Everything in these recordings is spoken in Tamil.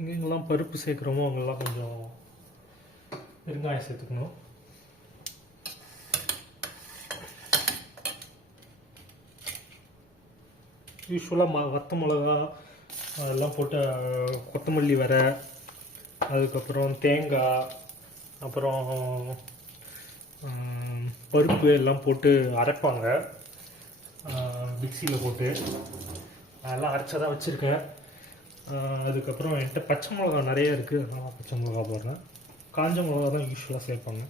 எங்கெங்கெல்லாம் பருப்பு சேர்க்குறோமோ அங்கெல்லாம் கொஞ்சம் பெருங்காயம் சேர்த்துக்கணும். யூஸ்வலாக ம வத்த மிளகா அதெல்லாம் போட்டு கொத்தமல்லி வர அதுக்கப்புறம் தேங்காய் அப்புறம் பருப்பு எல்லாம் போட்டு அரைப்பாங்க. மிக்சியில் போட்டு. அதெல்லாம் அரைச்சா வச்சுருக்கேன். அதுக்கப்புறம் என்கிட்ட பச்சை மிளகா நிறைய இருக்குது அதனால் பச்சை மிளகா போடுறேன். காஞ்ச மிளகா தான் யூஸ்வலாக சேர்ப்பாங்க.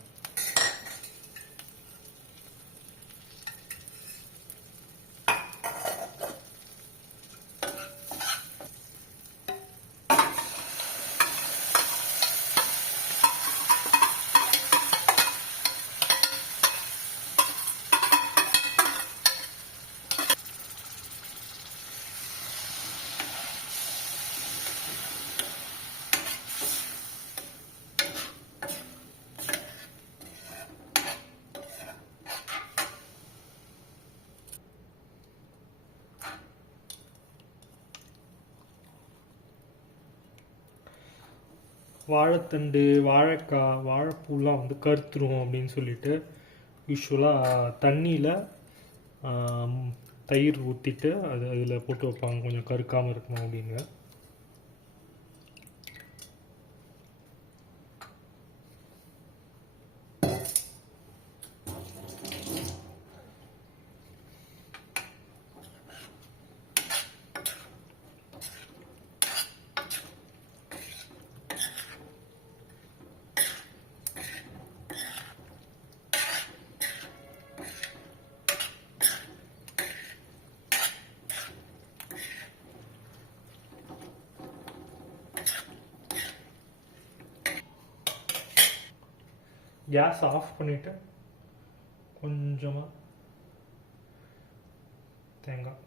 வாழைத்தண்டு வாழைக்காய் வாழைப்பூலாம் வந்து கருத்துரும் அப்படின்னு சொல்லிட்டு யூஸ்வலாக தண்ணியில் தயிர் ஊற்றிட்டு அது அதில் போட்டு வைப்பாங்க. கொஞ்சம் கருக்காமல் இருக்கணும் அப்படின்னு. கேஸ் ஆஃப் பண்ணிவிட்டு கொஞ்சமாக தேங்காய்.